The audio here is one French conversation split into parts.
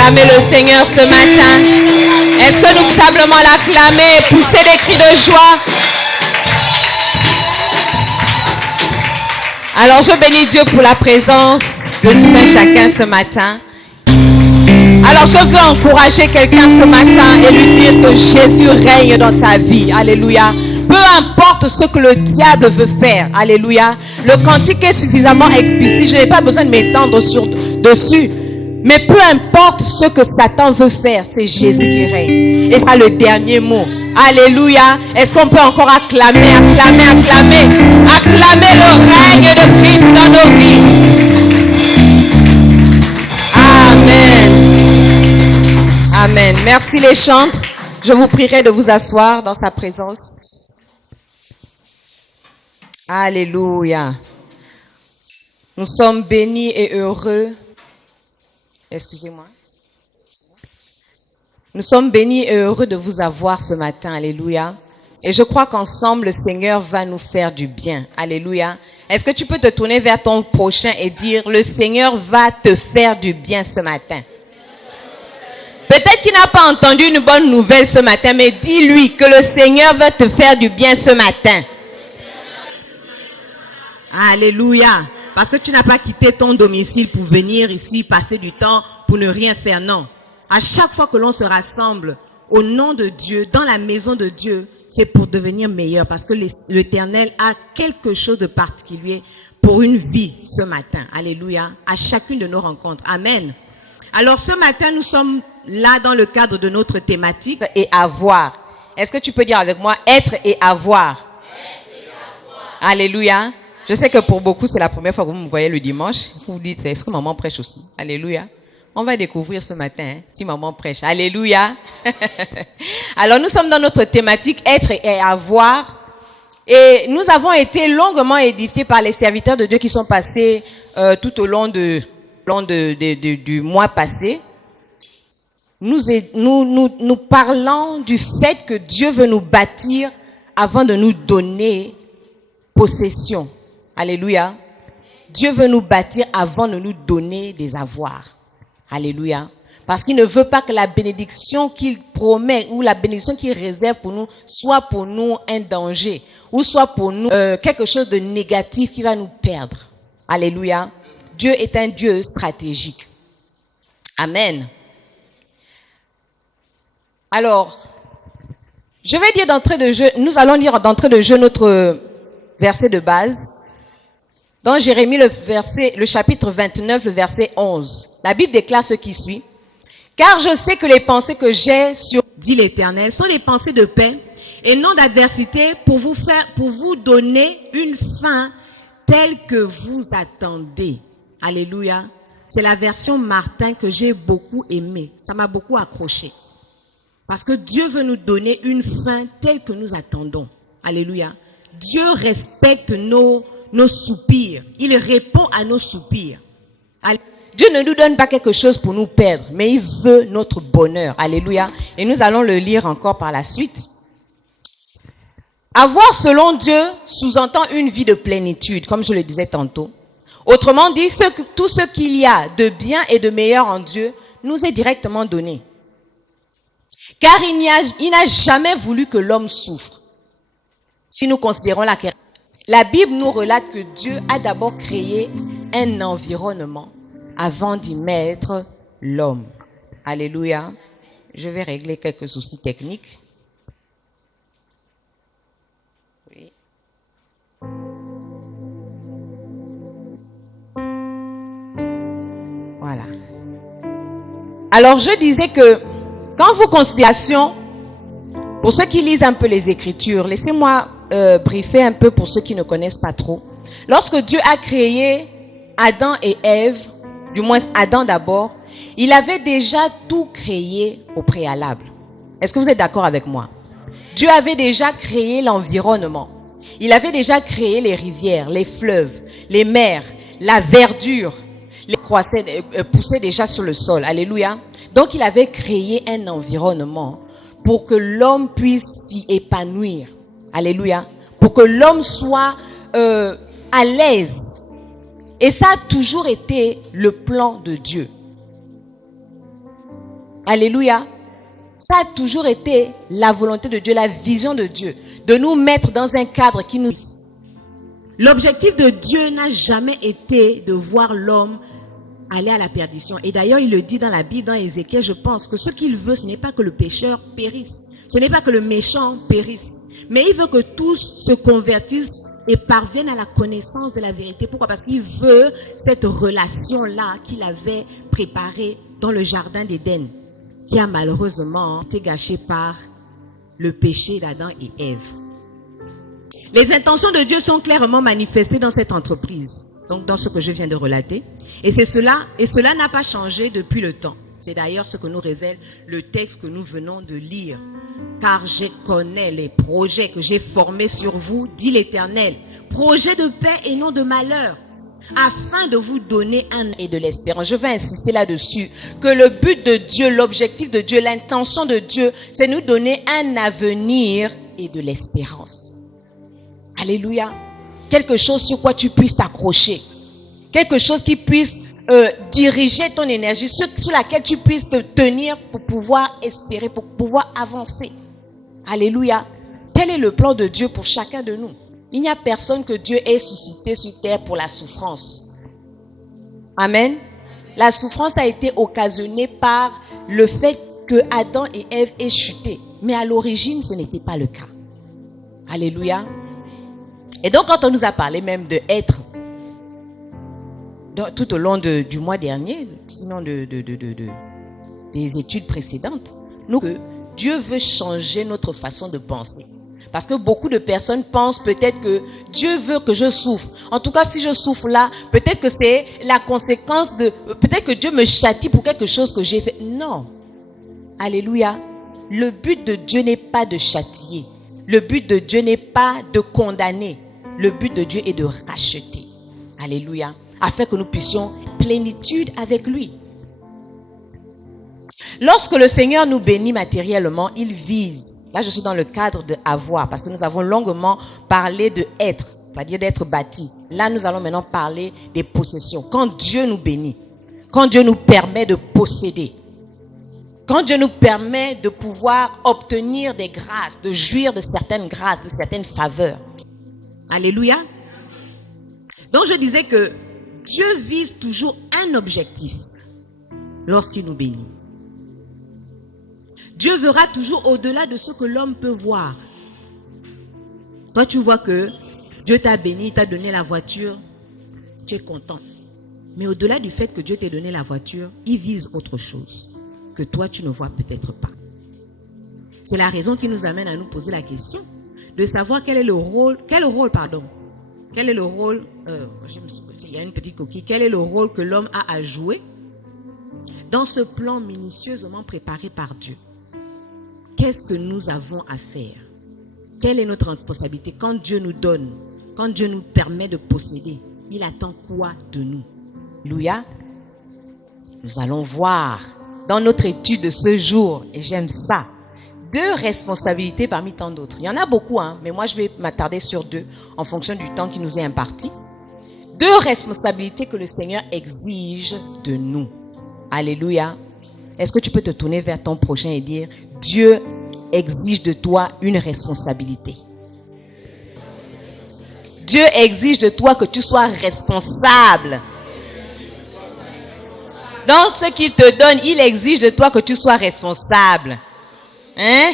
acclamer le Seigneur ce matin? Est-ce que nous pouvons véritablement l'acclamer, pousser des cris de joie? Alors je bénis Dieu pour la présence de tout un chacun ce matin. Alors je veux encourager quelqu'un ce matin et lui dire que Jésus règne dans ta vie. Alléluia. Peu importe ce que le diable veut faire. Alléluia. Le cantique est suffisamment explicite. Je n'ai pas besoin de m'étendre dessus. Mais peu importe ce que Satan veut faire, c'est Jésus qui règne. Et c'est le dernier mot. Alléluia. Est-ce qu'on peut encore acclamer le règne de Christ dans nos vies? Amen. Amen. Merci les chantres. Je vous prierai de vous asseoir dans sa présence. Alléluia. Nous sommes bénis et heureux. Excusez-moi. Nous sommes bénis et heureux de vous avoir ce matin. Alléluia. Et je crois qu'ensemble, le Seigneur va nous faire du bien. Alléluia. Est-ce que tu peux te tourner vers ton prochain et dire, le Seigneur va te faire du bien ce matin? Peut-être qu'il n'a pas entendu une bonne nouvelle ce matin, mais dis-lui que le Seigneur va te faire du bien ce matin. Alléluia. Parce que tu n'as pas quitté ton domicile pour venir ici, passer du temps pour ne rien faire. Non. À chaque fois que l'on se rassemble au nom de Dieu, dans la maison de Dieu, c'est pour devenir meilleur. Parce que l'Éternel a quelque chose de particulier pour une vie ce matin. Alléluia. À chacune de nos rencontres. Amen. Alors ce matin, nous sommes là dans le cadre de notre thématique et avoir. Est-ce que tu peux dire avec moi être et avoir? Être et avoir. Alléluia. Je sais que pour beaucoup, c'est la première fois que vous me voyez le dimanche. Vous vous dites, est-ce que maman prêche aussi? Alléluia. On va découvrir ce matin si maman prêche. Alléluia. Alors, nous sommes dans notre thématique être et avoir. Et nous avons été longuement édifiés par les serviteurs de Dieu qui sont passés tout au long du mois passé. Nous parlons du fait que Dieu veut nous bâtir avant de nous donner possession. Alléluia. Dieu veut nous bâtir avant de nous donner des avoirs. Alléluia. Parce qu'il ne veut pas que la bénédiction qu'il promet ou la bénédiction qu'il réserve pour nous soit pour nous un danger ou soit pour nous quelque chose de négatif qui va nous perdre. Alléluia. Dieu est un Dieu stratégique. Amen. Alors, je vais dire d'entrée de jeu, nous allons lire d'entrée de jeu notre verset de base. Dans Jérémie, le chapitre 29, le verset 11. La Bible déclare ce qui suit. Car je sais que les pensées que j'ai sur, dit l'Éternel, sont des pensées de paix et non d'adversité pour vous donner une fin telle que vous attendez. Alléluia. C'est la version Martin que j'ai beaucoup aimée. Ça m'a beaucoup accroché. Parce que Dieu veut nous donner une fin telle que nous attendons. Alléluia. Dieu respecte nos soupirs. Il répond à nos soupirs. Dieu ne nous donne pas quelque chose pour nous perdre, mais il veut notre bonheur. Alléluia. Et nous allons le lire encore par la suite. Avoir selon Dieu sous-entend une vie de plénitude, comme je le disais tantôt. Autrement dit, tout ce qu'il y a de bien et de meilleur en Dieu nous est directement donné. Car il n'a jamais voulu que l'homme souffre. Si nous considérons la Bible nous relate que Dieu a d'abord créé un environnement avant d'y mettre l'homme. Alléluia. Je vais régler quelques soucis techniques. Oui. Voilà. Alors, je disais que quand vous considérez, pour ceux qui lisent un peu les Écritures, laissez-moi briefer un peu pour ceux qui ne connaissent pas trop. Lorsque Dieu a créé Adam et Ève, du moins Adam d'abord, il avait déjà tout créé au préalable. Est-ce que vous êtes d'accord avec moi? Dieu avait déjà créé l'environnement. Il avait déjà créé les rivières, les fleuves, les mers, la verdure, les poussaient déjà sur le sol. Alléluia. Donc il avait créé un environnement pour que l'homme puisse s'y épanouir. Alléluia. Pour que l'homme soit à l'aise. Et ça a toujours été le plan de Dieu. Alléluia. Ça a toujours été la volonté de Dieu, la vision de Dieu, de nous mettre dans un cadre qui nous... L'objectif de Dieu n'a jamais été de voir l'homme aller à la perdition. Et d'ailleurs, il le dit dans la Bible, dans Ézéchiel, je pense que ce qu'il veut, ce n'est pas que le pécheur périsse. Ce n'est pas que le méchant périsse. Mais il veut que tous se convertissent et parviennent à la connaissance de la vérité. Pourquoi? Parce qu'il veut cette relation-là qu'il avait préparée dans le jardin d'Éden, qui a malheureusement été gâchée par le péché d'Adam et Ève. Les intentions de Dieu sont clairement manifestées dans cette entreprise, donc dans ce que je viens de relater. Et cela n'a pas changé depuis le temps. C'est d'ailleurs ce que nous révèle le texte que nous venons de lire. Car je connais les projets que j'ai formés sur vous, dit l'Éternel. Projets de paix et non de malheur, afin de vous donner un et de l'espérance. Je vais insister là-dessus, que le but de Dieu, l'objectif de Dieu, l'intention de Dieu, c'est nous donner un avenir et de l'espérance. Alléluia. Quelque chose sur quoi tu puisses t'accrocher. Quelque chose qui puisse diriger ton énergie, sur laquelle tu puisses te tenir pour pouvoir espérer, pour pouvoir avancer. Alléluia. Tel est le plan de Dieu pour chacun de nous. Il n'y a personne que Dieu ait suscité sur terre pour la souffrance. Amen. La souffrance a été occasionnée par le fait que Adam et Ève aient chuté. Mais à l'origine, ce n'était pas le cas. Alléluia. Et donc, quand on nous a parlé même de être, tout au long du mois dernier, sinon des études précédentes, que Dieu veut changer notre façon de penser. Parce que beaucoup de personnes pensent peut-être que Dieu veut que je souffre. En tout cas, si je souffre là, peut-être que c'est la conséquence peut-être que Dieu me châtie pour quelque chose que j'ai fait. Non. Alléluia. Le but de Dieu n'est pas de châtier. Le but de Dieu n'est pas de condamner. Le but de Dieu est de racheter. Alléluia. Afin que nous puissions plénitude avec lui. Lorsque le Seigneur nous bénit matériellement, il vise. Là, je suis dans le cadre de avoir, parce que nous avons longuement parlé de être, c'est-à-dire d'être bâti. Là, nous allons maintenant parler des possessions. Quand Dieu nous bénit, quand Dieu nous permet de posséder, quand Dieu nous permet de pouvoir obtenir des grâces, de jouir de certaines grâces, de certaines faveurs. Alléluia. Donc, je disais que Dieu vise toujours un objectif lorsqu'il nous bénit. Dieu verra toujours au-delà de ce que l'homme peut voir. Toi, tu vois que Dieu t'a béni, t'a donné la voiture, tu es content. Mais au-delà du fait que Dieu t'ait donné la voiture, il vise autre chose que toi, tu ne vois peut-être pas. C'est la raison qui nous amène à nous poser la question de savoir quel est le rôle, il y a une petite coquille, quel est le rôle que l'homme a à jouer dans ce plan minutieusement préparé par Dieu. Qu'est-ce que nous avons à faire? Quelle est notre responsabilité? Quand Dieu nous donne, quand Dieu nous permet de posséder, il attend quoi de nous? Alléluia. Nous allons voir dans notre étude de ce jour, et j'aime ça, 2 responsabilités parmi tant d'autres. Il y en a beaucoup, mais moi je vais m'attarder sur 2 en fonction du temps qui nous est imparti. 2 responsabilités que le Seigneur exige de nous. Alléluia. Est-ce que tu peux te tourner vers ton prochain et dire, Dieu exige de toi une responsabilité. Dieu exige de toi que tu sois responsable. Donc, ce qu'il te donne, il exige de toi que tu sois responsable. Hein?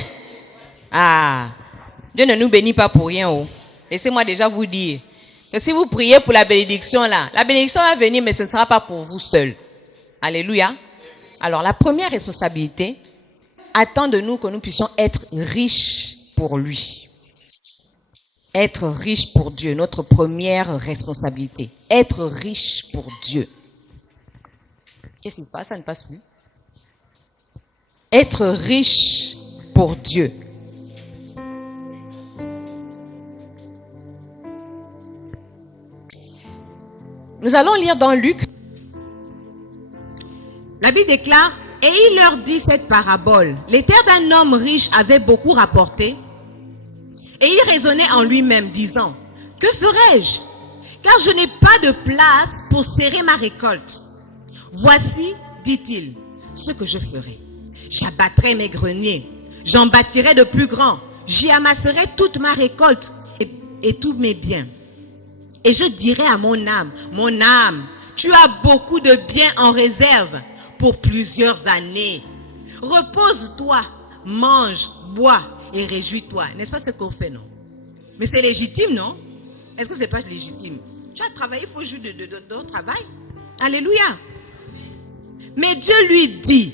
Ah, Dieu ne nous bénit pas pour rien. Oh. Laissez-moi déjà vous dire que si vous priez pour la bénédiction là, la bénédiction va venir, mais ce ne sera pas pour vous seul. Alléluia. Alors, la première responsabilité attend de nous que nous puissions être riches pour lui. Être riche pour Dieu, notre première responsabilité. Être riche pour Dieu. Qu'est-ce qui se passe? Ça ne passe plus. Être riche pour Dieu. Nous allons lire dans Luc. La Bible déclare, et il leur dit cette parabole. Les terres d'un homme riche avaient beaucoup rapporté. Et il raisonnait en lui-même, disant, que ferai-je? Car je n'ai pas de place pour serrer ma récolte. Voici, dit-il, ce que je ferai. J'abattrai mes greniers. J'en bâtirai de plus grands. J'y amasserai toute ma récolte et tous mes biens. Et je dirai à mon âme, tu as beaucoup de biens en réserve pour plusieurs années. Repose-toi, mange, bois et réjouis-toi. N'est-ce pas ce qu'on fait, non? Mais c'est légitime, non? Est-ce que ce n'est pas légitime? Tu as travaillé, il faut jouir de ton travail. Alléluia. Mais Dieu lui dit,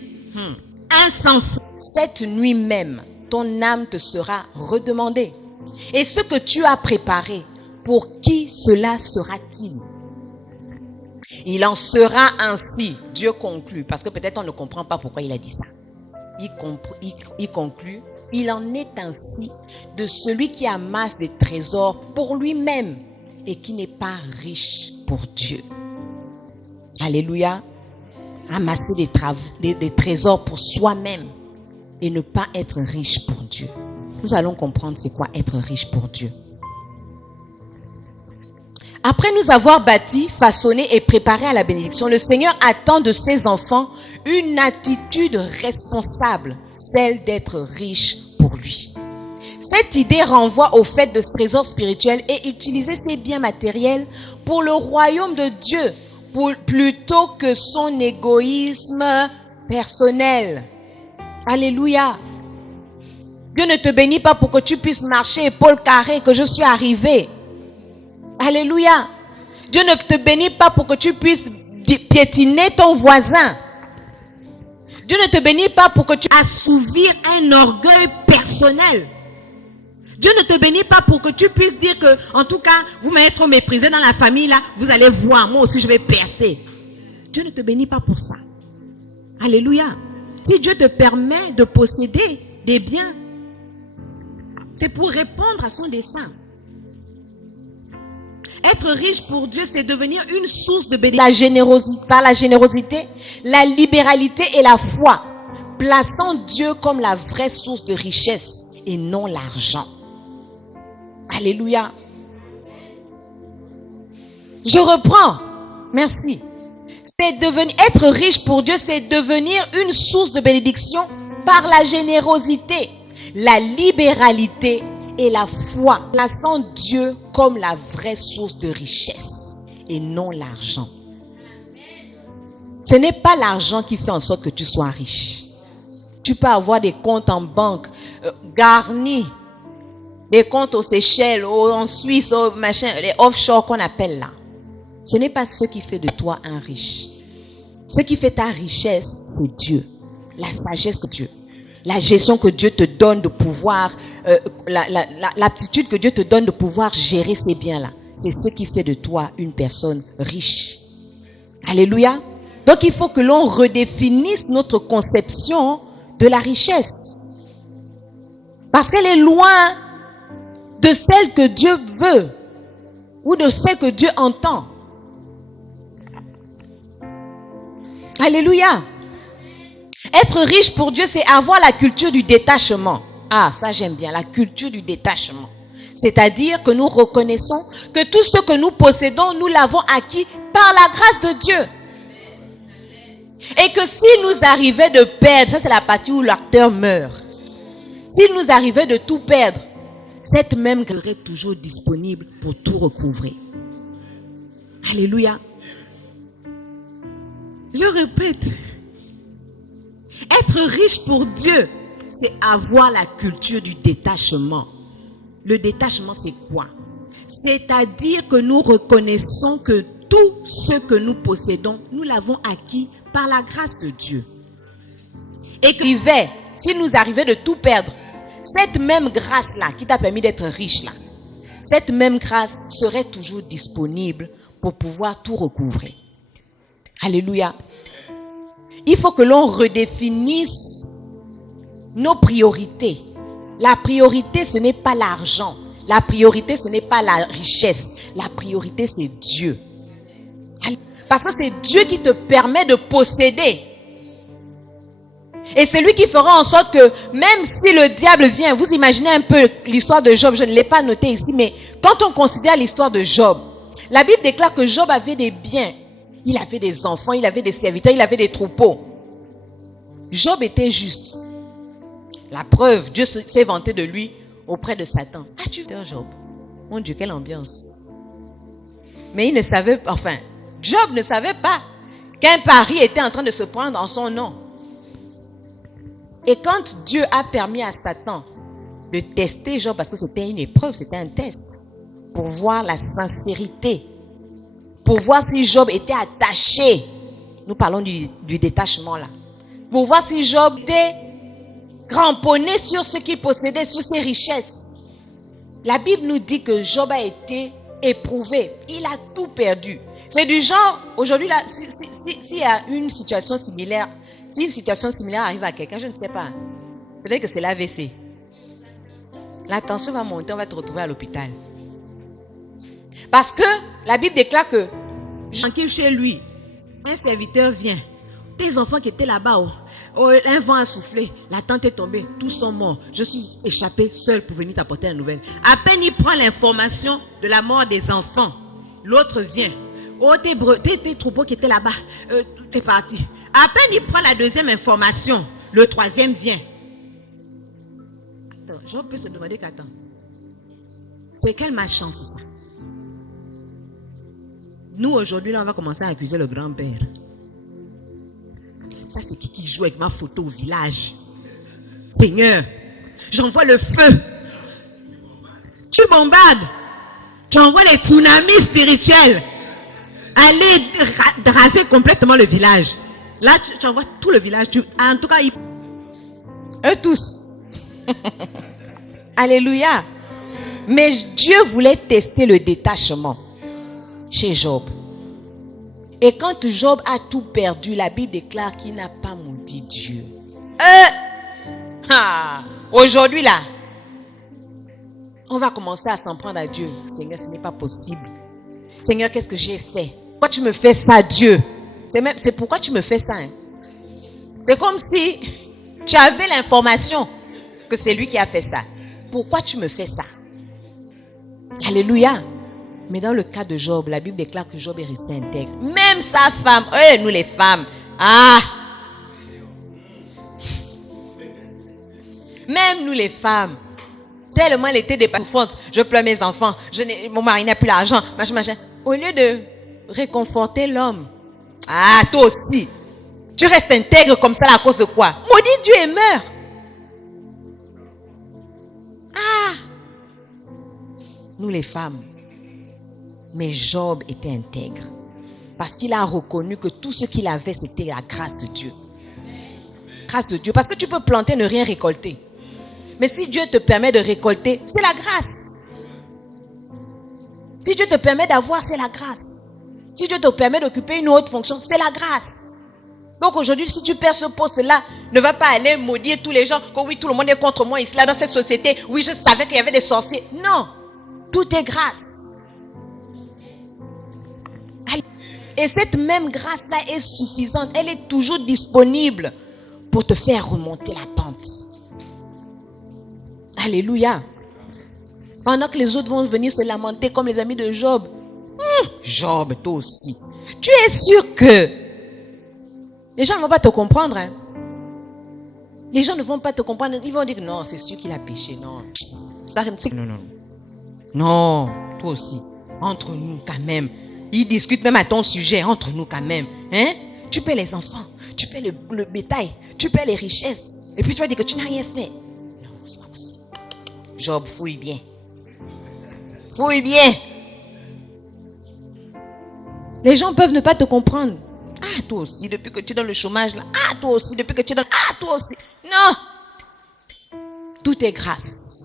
insensé, cette nuit même, ton âme te sera redemandée. Et ce que tu as préparé, pour qui cela sera-t-il? Il en sera ainsi, Dieu conclut, parce que peut-être on ne comprend pas pourquoi il a dit ça. Il conclut, il en est ainsi de celui qui amasse des trésors pour lui-même et qui n'est pas riche pour Dieu. Alléluia. Amasser des trésors pour soi-même et ne pas être riche pour Dieu. Nous allons comprendre c'est quoi être riche pour Dieu. Après nous avoir bâtis, façonnés et préparés à la bénédiction, le Seigneur attend de ses enfants une attitude responsable, celle d'être riche pour lui. Cette idée renvoie au fait de ce trésor spirituel et utiliser ses biens matériels pour le royaume de Dieu, plutôt que son égoïsme personnel. Alléluia. Dieu ne te bénit pas pour que tu puisses marcher épaule carrée, que je suis arrivé. Alléluia. Dieu ne te bénit pas pour que tu puisses piétiner ton voisin. Dieu ne te bénit pas pour que tu assouvir un orgueil personnel. Dieu ne te bénit pas pour que tu puisses dire que, en tout cas, vous m'avez trop méprisé dans la famille, là, vous allez voir, moi aussi je vais percer. Dieu ne te bénit pas pour ça. Alléluia. Si Dieu te permet de posséder des biens, c'est pour répondre à son dessein. Être riche pour Dieu, c'est devenir une source de bénédiction. Par la générosité, la libéralité et la foi, plaçant Dieu comme la vraie source de richesse et non l'argent. Alléluia. Je reprends. Merci. Être riche pour Dieu, c'est devenir une source de bénédiction par la générosité, la libéralité et la foi, plaçant Dieu comme la vraie source de richesse et non l'argent. Ce n'est pas l'argent qui fait en sorte que tu sois riche. Tu peux avoir des comptes en banque garnis, des comptes aux Seychelles, en Suisse, les offshore qu'on appelle là. Ce n'est pas ce qui fait de toi un riche. Ce qui fait ta richesse, c'est Dieu. La sagesse de Dieu. La gestion que Dieu te donne de pouvoir, l'aptitude que Dieu te donne de pouvoir gérer ces biens-là. C'est ce qui fait de toi une personne riche. Alléluia. Donc il faut que l'on redéfinisse notre conception de la richesse. Parce qu'elle est loin de celle que Dieu veut ou de celle que Dieu entend. Alléluia. Être riche pour Dieu, c'est avoir la culture du détachement. Ah, ça j'aime bien, la culture du détachement. C'est-à-dire que nous reconnaissons que tout ce que nous possédons, nous l'avons acquis par la grâce de Dieu. Et que s'il nous arrivait de perdre, ça c'est la partie où l'acteur meurt. S'il nous arrivait de tout perdre, cette même grâce serait toujours disponible pour tout recouvrer. Alléluia. Je répète, être riche pour Dieu, c'est avoir la culture du détachement. Le détachement, c'est quoi? C'est-à-dire que nous reconnaissons que tout ce que nous possédons, nous l'avons acquis par la grâce de Dieu. Et que s'il nous arrivait de tout perdre, cette même grâce-là qui t'a permis d'être riche là, cette même grâce serait toujours disponible pour pouvoir tout recouvrer. Alléluia. Il faut que l'on redéfinisse nos priorités. La priorité, ce n'est pas l'argent. La priorité, ce n'est pas la richesse. La priorité, c'est Dieu. Parce que c'est Dieu qui te permet de posséder. Et c'est lui qui fera en sorte que même si le diable vient, vous imaginez un peu l'histoire de Job, je ne l'ai pas noté ici, mais quand on considère l'histoire de Job, la Bible déclare que Job avait des biens. Il avait des enfants, il avait des serviteurs, il avait des troupeaux. Job était juste. La preuve, Dieu s'est vanté de lui auprès de Satan. As-tu vu Job? Mon Dieu, quelle ambiance. Mais il ne savait pas, enfin, Job ne savait pas qu'un pari était en train de se prendre en son nom. Et quand Dieu a permis à Satan de tester Job, parce que c'était une épreuve, c'était un test, pour voir la sincérité, pour voir si Job était attaché. Nous parlons du détachement là. Pour voir si Job était cramponné sur ce qu'il possédait, sur ses richesses. La Bible nous dit que Job a été éprouvé. Il a tout perdu. C'est du genre, aujourd'hui là, s'il y a une situation similaire, si une situation similaire arrive à quelqu'un, je ne sais pas. Peut-être que c'est l'AVC. La tension va monter, on va te retrouver à l'hôpital. Parce que la Bible déclare que tranquille chez lui, un serviteur vient. Tes enfants qui étaient là-bas, un vent a soufflé, la tente est tombée, tous sont morts. Je suis échappé seul pour venir t'apporter la nouvelle. À peine il prend l'information de la mort des enfants, l'autre vient. Oh, tes troupeaux qui étaient là-bas, t'es parti. À peine il prend la deuxième information, le troisième vient. Attends, je peux se demander qu'attends. C'est quelle malchance ça? Nous aujourd'hui, là, on va commencer à accuser le grand-père. Ça, c'est qui joue avec ma photo au village? Seigneur, j'envoie le feu. Tu bombades. Tu envoies les tsunamis spirituels. Allez raser complètement le village. Là, tu envoies tout le village. En tout cas, eux tous. Alléluia. Mais Dieu voulait tester le détachement chez Job. Et quand Job a tout perdu, la Bible déclare qu'il n'a pas maudit Dieu. Aujourd'hui là, on va commencer à s'en prendre à Dieu. Seigneur, ce n'est pas possible. Seigneur, qu'est-ce que j'ai fait? Pourquoi tu me fais ça, Dieu? C'est pourquoi tu me fais ça. Hein? C'est comme si tu avais l'information que c'est lui qui a fait ça. Pourquoi tu me fais ça? Alléluia. Mais dans le cas de Job, la Bible déclare que Job est resté intègre. Même sa femme, nous les femmes, même nous les femmes, tellement elle était dépassante. Je pleure mes enfants, mon mari n'a plus l'argent, machin. Au lieu de réconforter l'homme, toi aussi, tu restes intègre comme ça à cause de quoi? Maudit Dieu et meurs. Nous les femmes. Mais Job était intègre. Parce qu'il a reconnu que tout ce qu'il avait, c'était la grâce de Dieu. Grâce de Dieu. Parce que tu peux planter et ne rien récolter. Mais si Dieu te permet de récolter, c'est la grâce. Si Dieu te permet d'avoir, c'est la grâce. Si Dieu te permet d'occuper une autre fonction, c'est la grâce. Donc aujourd'hui, si tu perds ce poste-là, ne va pas aller maudire tous les gens. Que oui, tout le monde est contre moi ici, là, dans cette société. Oui, je savais qu'il y avait des sorciers. Non. Tout est grâce. Et cette même grâce-là est suffisante. Elle est toujours disponible pour te faire remonter la pente. Alléluia. Pendant que les autres vont venir se lamenter comme les amis de Job. Job, toi aussi. Tu es sûr que les gens ne vont pas te comprendre. Hein? Les gens ne vont pas te comprendre. Ils vont dire non, c'est sûr qu'il a péché. Non. Ça, non. Non, toi aussi. Entre nous quand même. Ils discutent même à ton sujet, entre nous quand même. Hein? Tu paies les enfants, tu paies le bétail, tu paies les richesses. Et puis tu vas dire que tu n'as rien fait. Non, c'est pas possible. Job, fouille bien. Fouille bien. Les gens peuvent ne pas te comprendre. Toi aussi, depuis que tu es dans le chômage là. Toi aussi, depuis que tu es dans... toi aussi. Non. Tout est grâce.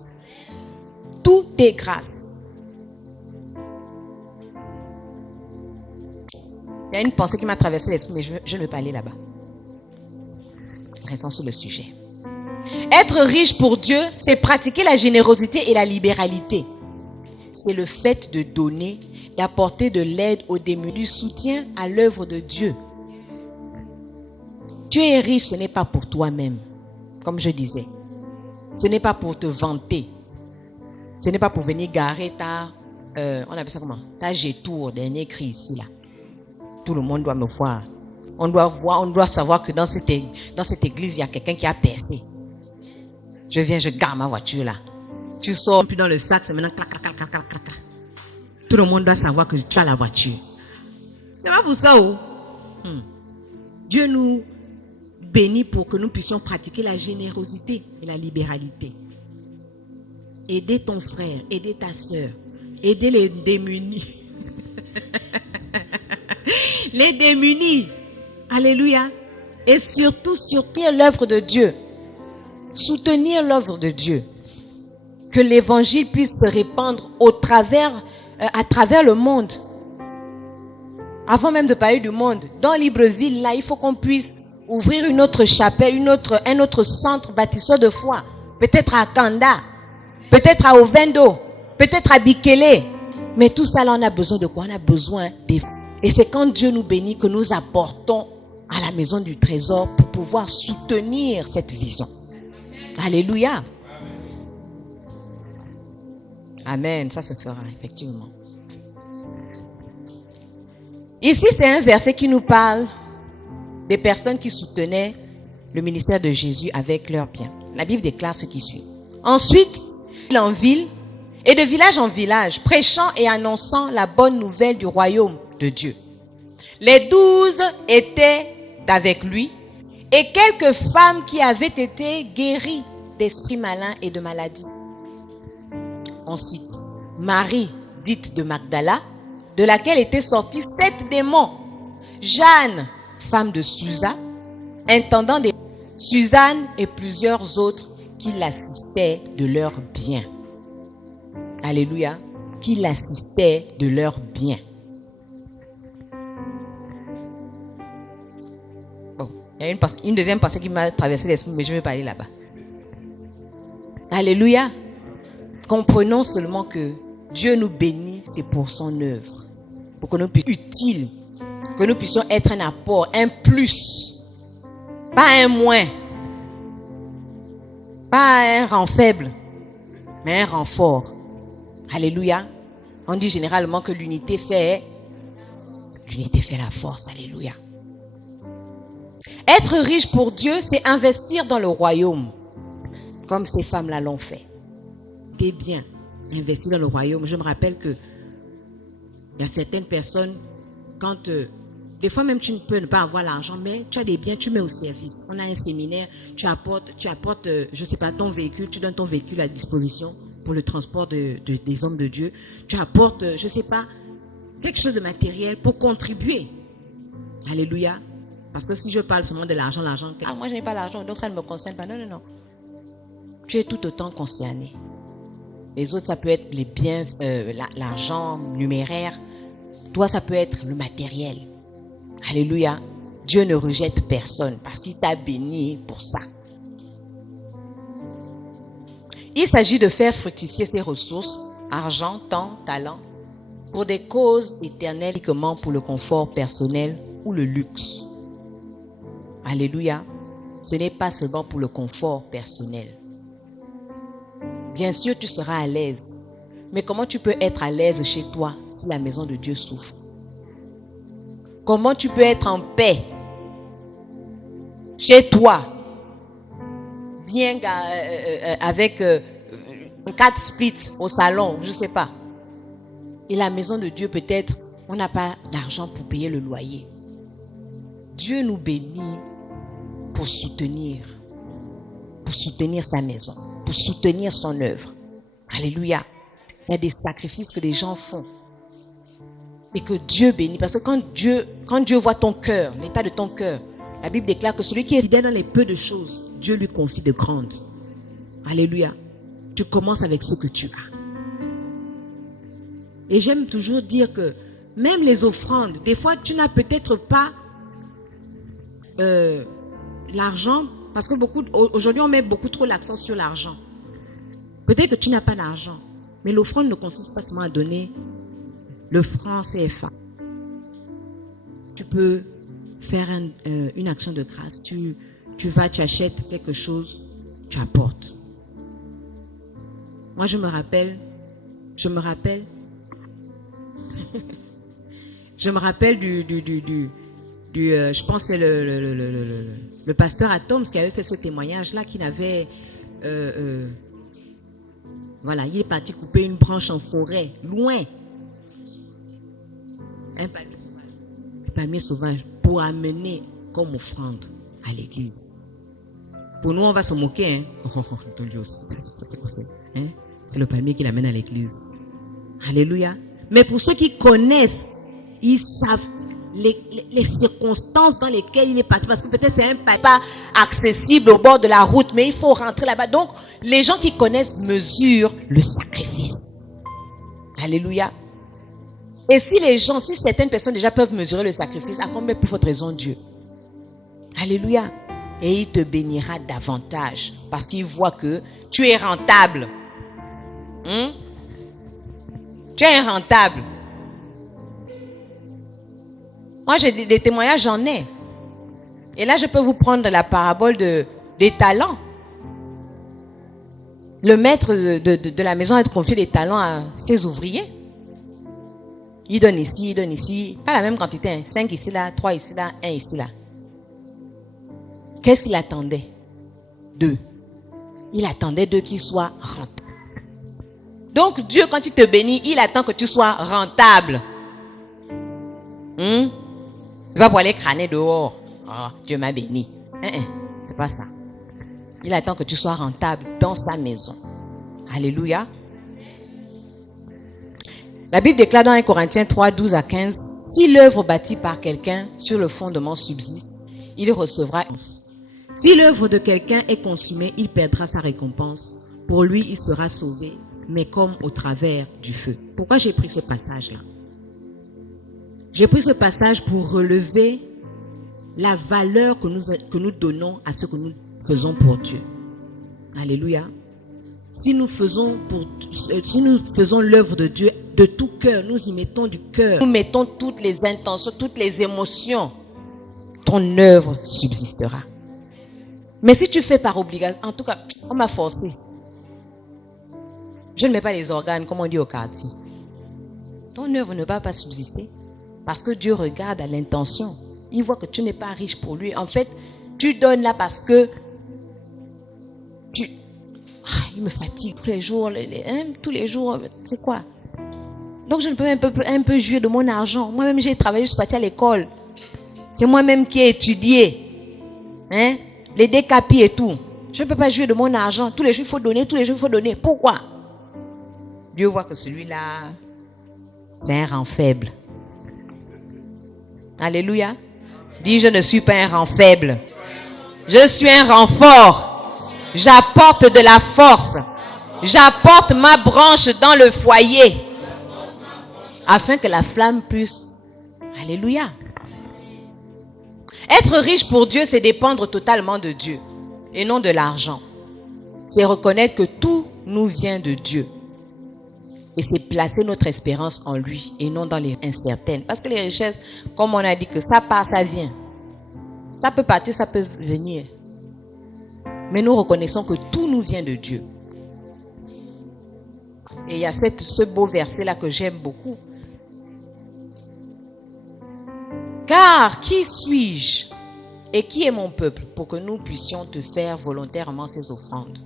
Tout est grâce. Il y a une pensée qui m'a traversé l'esprit, mais je ne vais pas aller là-bas. Restons sur le sujet. Être riche pour Dieu, c'est pratiquer la générosité et la libéralité. C'est le fait de donner, d'apporter de l'aide aux démunis, du soutien à l'œuvre de Dieu. Tu es riche, ce n'est pas pour toi-même, comme je disais. Ce n'est pas pour te vanter. Ce n'est pas pour venir garer ta, on appelle ça comment? Ta Gétour, dernier cri ici là. Tout le monde doit me voir. On doit savoir que dans cette église, il y a quelqu'un qui a percé. Je viens, je garde ma voiture là. Tu sors, puis dans le sac, c'est maintenant clac, clac, clac, clac, clac, clac. Tout le monde doit savoir que tu as la voiture. C'est pas pour ça, oh. Dieu nous bénit pour que nous puissions pratiquer la générosité et la libéralité. Aider ton frère, aider ta soeur, aider les démunis. Les démunis. Alléluia. Et surtout, soutenir l'œuvre de Dieu. Soutenir l'œuvre de Dieu. Que l'évangile puisse se répandre à travers le monde. Avant même de parler du monde, dans Libreville, là, il faut qu'on puisse ouvrir une autre chapelle, un autre centre bâtisseur de foi. Peut-être à Kanda, peut-être à Ovendo, peut-être à Bikele. Mais tout ça, là, on a besoin de quoi? On a besoin des... Et c'est quand Dieu nous bénit que nous apportons à la maison du trésor pour pouvoir soutenir cette vision. Alléluia. Amen. Ça se fera, effectivement. Ici, c'est un verset qui nous parle des personnes qui soutenaient le ministère de Jésus avec leurs biens. La Bible déclare ce qui suit. Ensuite, en ville et de village en village, prêchant et annonçant la bonne nouvelle du royaume de Dieu. Les 12 étaient avec lui et quelques femmes qui avaient été guéries d'esprits malins et de maladies. On cite Marie, dite de Magdala, de laquelle étaient sortis 7 démons. Jeanne, femme de Susa, intendant des... Suzanne et plusieurs autres qui l'assistaient de leurs biens. Alléluia. Qui l'assistaient de leurs biens. Bon, il y a une deuxième pensée qui m'a traversé l'esprit, mais je ne vais pas aller là-bas. Alléluia. Comprenons seulement que Dieu nous bénit, c'est pour son œuvre. Pour que nous puissions être utiles, que nous puissions être un apport, un plus, pas un moins, pas un rang faible, mais un rang fort. Alléluia. On dit généralement que l'unité fait la force. Alléluia. Être riche pour Dieu, c'est investir dans le royaume, comme ces femmes-là l'ont fait. Des biens, investir dans le royaume. Je me rappelle que il y a certaines personnes, quand des fois même tu ne peux ne pas avoir l'argent, mais tu as des biens, tu mets au service. On a un séminaire, tu apportes, je sais pas, ton véhicule, tu donnes ton véhicule à disposition pour le transport des hommes de Dieu. Tu apportes, je sais pas, quelque chose de matériel pour contribuer. Alléluia. Parce que si je parle seulement de l'argent, moi je n'ai pas l'argent, donc ça ne me concerne pas. Non, non, non. Tu es tout autant concerné. Les autres, ça peut être les biens, l'argent numéraire. Toi, ça peut être le matériel. Alléluia. Dieu ne rejette personne parce qu'il t'a béni pour ça. Il s'agit de faire fructifier ses ressources, argent, temps, talent, pour des causes éternelles, uniquement pour le confort personnel ou le luxe. Alléluia. Ce n'est pas seulement pour le confort personnel. Bien sûr, tu seras à l'aise. Mais comment tu peux être à l'aise chez toi si la maison de Dieu souffre? Comment tu peux être en paix chez toi, bien avec un 4 split au salon, je ne sais pas. Et la maison de Dieu, peut-être, on n'a pas d'argent pour payer le loyer. Dieu nous bénit pour soutenir sa maison, pour soutenir son œuvre. Alléluia. Il y a des sacrifices que les gens font et que Dieu bénit. Parce que quand Dieu voit ton cœur, l'état de ton cœur, la Bible déclare que celui qui est fidèle dans les peu de choses, Dieu lui confie de grandes. Alléluia. Tu commences avec ce que tu as. Et j'aime toujours dire que même les offrandes, des fois tu n'as peut-être pas l'argent, parce que aujourd'hui on met beaucoup trop l'accent sur l'argent. Peut-être que tu n'as pas d'argent, mais l'offrande ne consiste pas seulement à donner le franc CFA. Tu peux faire une action de grâce. Tu vas, tu achètes quelque chose, tu apportes. Moi je me rappelle je pense que c'est le pasteur Atoms qui avait fait ce témoignage-là, qui n'avait... voilà, il est parti couper une branche en forêt, loin. Un palmier sauvage pour amener comme offrande à l'église. Pour nous, on va se moquer. Hein? Ça, c'est quoi ça? Hein? C'est le palmier qui l'amène à l'église. Alléluia. Mais pour ceux qui connaissent, ils savent les circonstances dans lesquelles il est parti. Parce que peut-être c'est un palmier pas accessible au bord de la route, mais il faut rentrer là-bas. Donc, les gens qui connaissent mesurent le sacrifice. Alléluia. Et si certaines personnes déjà peuvent mesurer le sacrifice, à combien plus forte raison Dieu? Alléluia. Et il te bénira davantage parce qu'il voit que tu es rentable. Tu es rentable. Moi, j'ai des témoignages, j'en ai. Et là, je peux vous prendre la parabole des talents. Le maître de la maison a confié des talents à ses ouvriers. Il donne ici, pas la même quantité, hein. 5 ici, là, 3 ici, là, 1 ici, là. Qu'est-ce qu'il attendait? 2. Il attendait 2 qui soient rentables. Donc Dieu, quand il te bénit, il attend que tu sois rentable. C'est pas pour aller crâner dehors. Oh, Dieu m'a béni. C'est pas ça. Il attend que tu sois rentable dans sa maison. Alléluia. La Bible déclare dans 1 Corinthiens 3, 12 à 15, si l'œuvre bâtie par quelqu'un sur le fondement subsiste, il recevra. Si l'œuvre de quelqu'un est consumée, il perdra sa récompense. Pour lui, il sera sauvé, mais comme au travers du feu. Pourquoi j'ai pris ce passage-là? J'ai pris ce passage pour relever la valeur que nous donnons à ce que nous faisons pour Dieu. Alléluia. Si nous faisons l'œuvre de Dieu de tout cœur, nous y mettons du cœur, nous mettons toutes les intentions, toutes les émotions, ton œuvre subsistera. Mais si tu fais par obligation, en tout cas, on m'a forcé. Je ne mets pas les organes, comme on dit au quartier. Ton œuvre ne va pas subsister. Parce que Dieu regarde à l'intention. Il voit que tu n'es pas riche pour lui. En fait, tu donnes là parce que il me fatigue tous les jours. Tous les jours, c'est quoi? Donc je ne peux un peu jouir de mon argent. Moi-même, j'ai travaillé, je suis partie à l'école. C'est moi-même qui ai étudié. Les décapis et tout. Je ne peux pas jouer de mon argent. Tous les jours, il faut donner. Tous les jours, il faut donner. Pourquoi? Dieu voit que celui-là, c'est un rang faible. Alléluia. Dis, je ne suis pas un rang faible. Je suis un rang fort. J'apporte de la force. J'apporte ma branche dans le foyer. Afin que la flamme puisse... Alléluia. Être riche pour Dieu, c'est dépendre totalement de Dieu et non de l'argent. C'est reconnaître que tout nous vient de Dieu. Et c'est placer notre espérance en lui et non dans les incertaines. Parce que les richesses, comme on a dit que ça part, ça vient. Ça peut partir, ça peut venir. Mais nous reconnaissons que tout nous vient de Dieu. Et il y a ce beau verset-là que j'aime beaucoup. Car qui suis-je et qui est mon peuple pour que nous puissions te faire volontairement ces offrandes?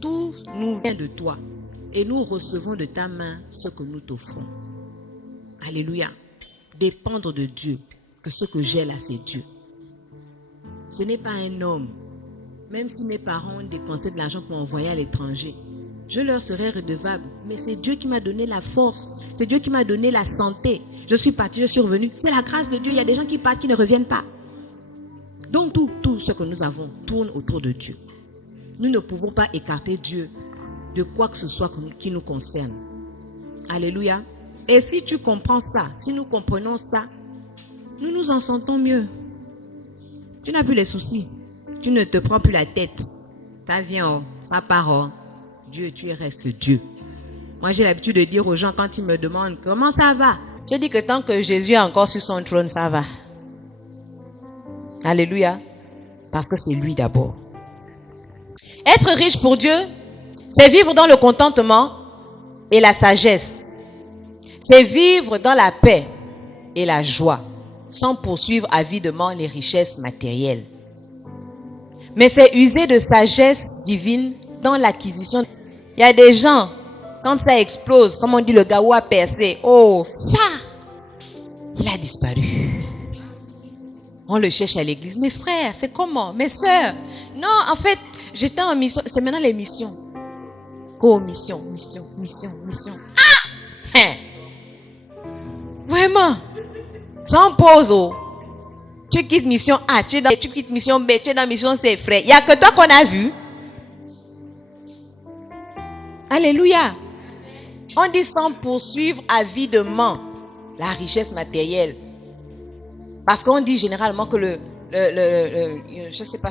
Tout nous vient de toi et nous recevons de ta main ce que nous t'offrons. Alléluia. Dépendre de Dieu, que ce que j'ai là, c'est Dieu. Ce n'est pas un homme. Même si mes parents ont dépensé de l'argent pour m'envoyer à l'étranger, je leur serais redevable. Mais c'est Dieu qui m'a donné la force. C'est Dieu qui m'a donné la santé. Je suis parti, je suis revenu. C'est la grâce de Dieu. Il y a des gens qui partent, qui ne reviennent pas. Donc tout ce que nous avons tourne autour de Dieu. Nous ne pouvons pas écarter Dieu de quoi que ce soit qui nous concerne. Alléluia. Et si tu comprends ça, si nous comprenons ça, nous nous en sentons mieux. Tu n'as plus les soucis. Tu ne te prends plus la tête. Ça vient, ça part. Dieu, tu restes Dieu. Moi, j'ai l'habitude de dire aux gens quand ils me demandent comment ça va. Je dis que tant que Jésus est encore sur son trône, ça va. Alléluia. Parce que c'est lui d'abord. Être riche pour Dieu, c'est vivre dans le contentement et la sagesse. C'est vivre dans la paix et la joie. sans poursuivre avidement les richesses matérielles. Mais c'est user de sagesse divine dans l'acquisition. Il y a des gens, quand ça explose, comme on dit, le gaou a percé. Oh, ça, il a disparu. On le cherche à l'église. Mes frères, c'est comment? Mes sœurs? Non, en fait, j'étais en mission. C'est maintenant les missions. Co-mission, mission. Ah! Vraiment. Sans pause. Oh. Tu quittes mission A, tu quittes mission B, tu es dans mission C, frère. Il n'y a que toi qu'on a vu. Alléluia. On dit sans poursuivre avidement la richesse matérielle. Parce qu'on dit généralement que je ne sais pas,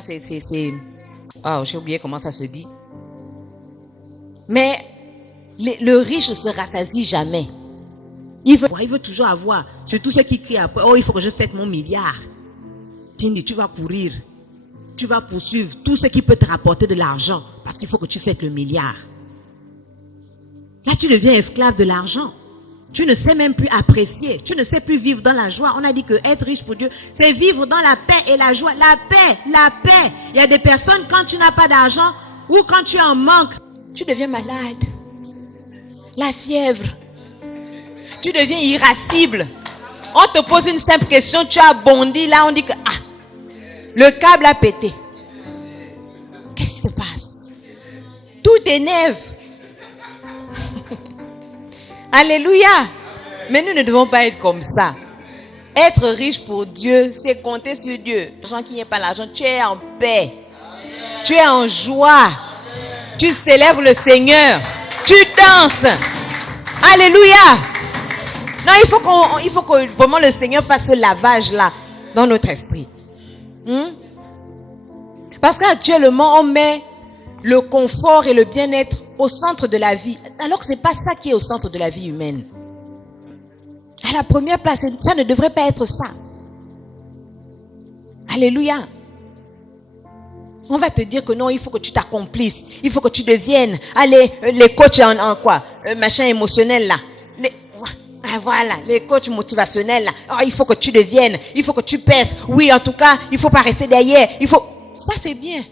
oh, j'ai oublié comment ça se dit. Mais le riche ne se rassasie jamais. Il veut toujours avoir. Surtout ceux qui crient après, oh, il faut que je fête mon milliard. Tindi, tu vas courir. Tu vas poursuivre tout ce qui peut te rapporter de l'argent. Parce qu'il faut que tu fêtes le milliard. Là, tu deviens esclave de l'argent. Tu ne sais même plus apprécier. Tu ne sais plus vivre dans la joie. On a dit que être riche pour Dieu, c'est vivre dans la paix et la joie. La paix. Il y a des personnes, quand tu n'as pas d'argent ou quand tu en manques, tu deviens malade. La fièvre. Tu deviens irascible. On te pose une simple question, tu as bondi. Là, on dit que, le câble a pété. Qu'est-ce qui se passe? Tout t'énerve. Alléluia. Mais nous ne devons pas être comme ça. Être riche pour Dieu, c'est compter sur Dieu. Les gens qui n'ont pas l'argent, tu es en paix. Tu es en joie. Tu célèbres le Seigneur. Tu danses. Alléluia. Non, il faut que vraiment le Seigneur fasse ce lavage-là dans notre esprit. Parce qu'actuellement, on met le confort et le bien-être au centre de la vie. Alors que ce n'est pas ça qui est au centre de la vie humaine. À la première place, ça ne devrait pas être ça. Alléluia. On va te dire que non, il faut que tu t'accomplisses. Il faut que tu deviennes. Allez, les coachs en quoi? Machin émotionnel là. Voilà, les coachs motivationnels là. Oh, il faut que tu deviennes. Il faut que tu pèses. Oui, en tout cas, il ne faut pas rester derrière. Ça, c'est bien.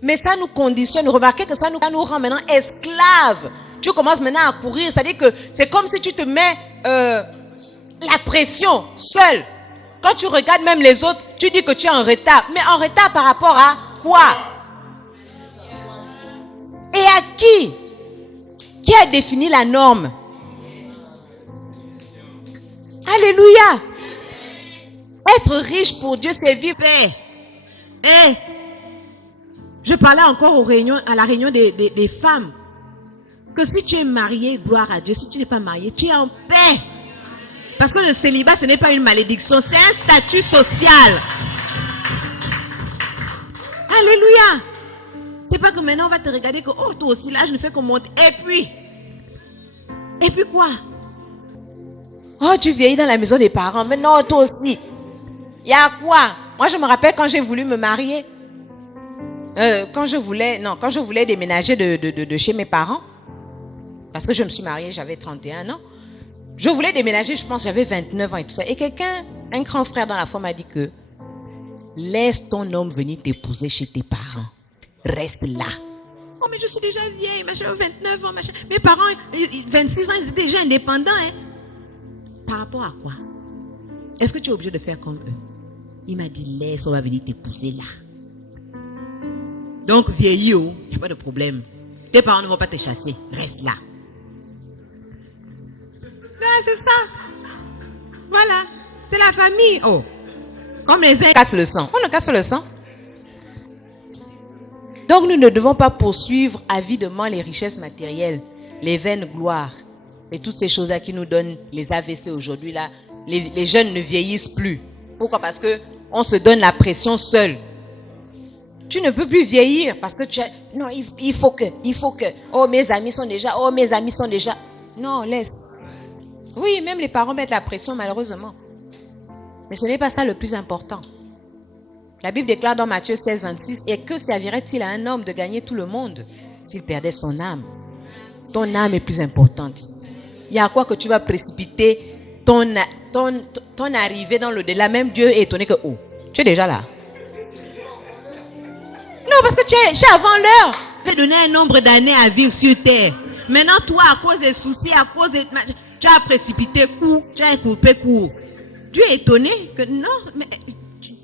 Mais ça nous conditionne. Remarquez que ça nous rend maintenant esclaves. Tu commences maintenant à courir. C'est-à-dire que c'est comme si tu te mets la pression seul. Quand tu regardes même les autres, tu dis que tu es en retard. Mais en retard par rapport à quoi? Et à qui? Qui a défini la norme? Alléluia. Être riche pour Dieu, c'est vivre. Je parlais encore à la réunion des femmes. Que si tu es marié, gloire à Dieu. Si tu n'es pas marié, tu es en paix. Parce que le célibat, ce n'est pas une malédiction. C'est un statut social. Alléluia. C'est pas que maintenant on va te regarder que, oh, toi aussi, là, je ne fais qu'on monte. Et puis quoi? Oh, tu vieillis dans la maison des parents. Mais non, toi aussi. Il y a quoi? Moi, je me rappelle quand j'ai voulu me marier. Quand je voulais déménager de chez mes parents. Parce que je me suis mariée, j'avais 31 ans. Je voulais déménager, je pense, j'avais 29 ans et tout ça. Et un grand frère dans la foi m'a dit que laisse ton homme venir t'épouser chez tes parents. Reste là. Oh, mais je suis déjà vieille, machin, 29 ans, machin. Mes parents, 26 ans, ils étaient déjà indépendants, hein. Par rapport à quoi? Est-ce que tu es obligé de faire comme eux? Il m'a dit, laisse, on va venir t'épouser là. Donc, vieilli, il n'y a pas de problème. Tes parents ne vont pas te chasser. Reste là. C'est ça. Voilà. C'est la famille. Oh. Comme les uns cassent le sang. On ne casse pas le sang. Donc, nous ne devons pas poursuivre avidement les richesses matérielles, les vaines gloires et toutes ces choses-là qui nous donnent les AVC aujourd'hui. Là, les jeunes ne vieillissent plus. Pourquoi? Parce qu'on se donne la pression seul. Tu ne peux plus vieillir parce que non, il faut que. Oh, mes amis sont déjà. Non, laisse. Oui, même les parents mettent la pression, malheureusement. Mais ce n'est pas ça le plus important. La Bible déclare dans Matthieu 16, 26, « Et que servirait-il à un homme de gagner tout le monde s'il perdait son âme? » Ton âme est plus importante. Il y a quoi que tu vas précipiter ton arrivée dans l'au-delà, même Dieu est étonné que, oh, tu es déjà là. Non, parce que tu es avant l'heure. Je vais donner un nombre d'années à vivre sur terre. Maintenant, toi, à cause des soucis, à cause des... Tu as précipité court, tu as coupé court. Dieu est étonné que non, mais